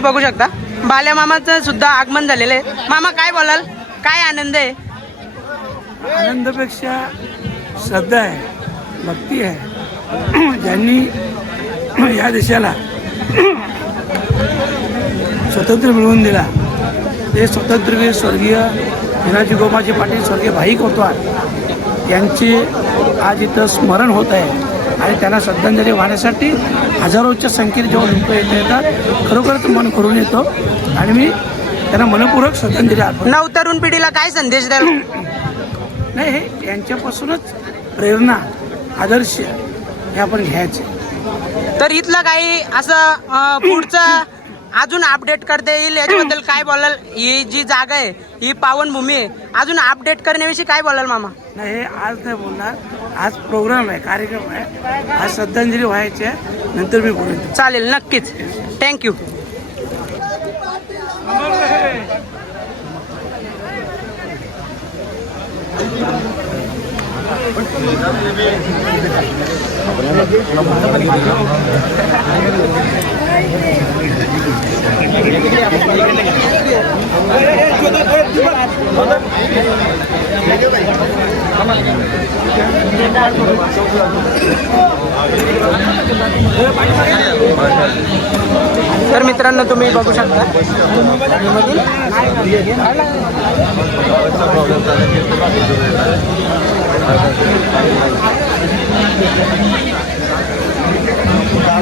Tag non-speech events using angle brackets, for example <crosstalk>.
बघू शकता. बाल्या मामाचं सुद्धा आगमन झालेलं आहे. मामा काय बोलाल? काय आनंद आहे? आनंदापेक्षा श्रद्धा आहे भक्ती आहे. ज्यांनी या देशाला स्वतंत्र मिळवून दिला ते स्वतंत्रवीर स्वर्गीय हिराजी गोमाजी पाटील स्वर्गीय भाई कोतवाल यांचे आज इथं स्मरण होत आहे. आणि त्यांना श्रद्धांजली वाहण्यासाठी हजारोच्या संख्येने जेव्हा लोक येत येतात खरोखरच मन करून येतो. आणि मी त्यांना मनपूर्वक श्रद्धांजली अर्पण नव तरुण पिढीला काय संदेश द्याल? <coughs> नाही हे यांच्यापासूनच प्रेरणा आदर्श हे आपण घ्यायचे. तर इथलं काही असं पुढचं अजून अपडेट करता येईल याच्याबद्दल काय बोलाल? ही जी जागा आहे ही पावनभूमी आहे अजून अपडेट करण्याविषयी काय बोलाल मामा? नाही हे आज नाही बोलणार. आज प्रोग्राम आहे कार्यक्रम आहे. आज श्रद्धांजली व्हायची आहे. नंतर मी बोलेन चालेल नक्कीच. थँक्यू तर मित्रांनो तुम्ही बघू शकता.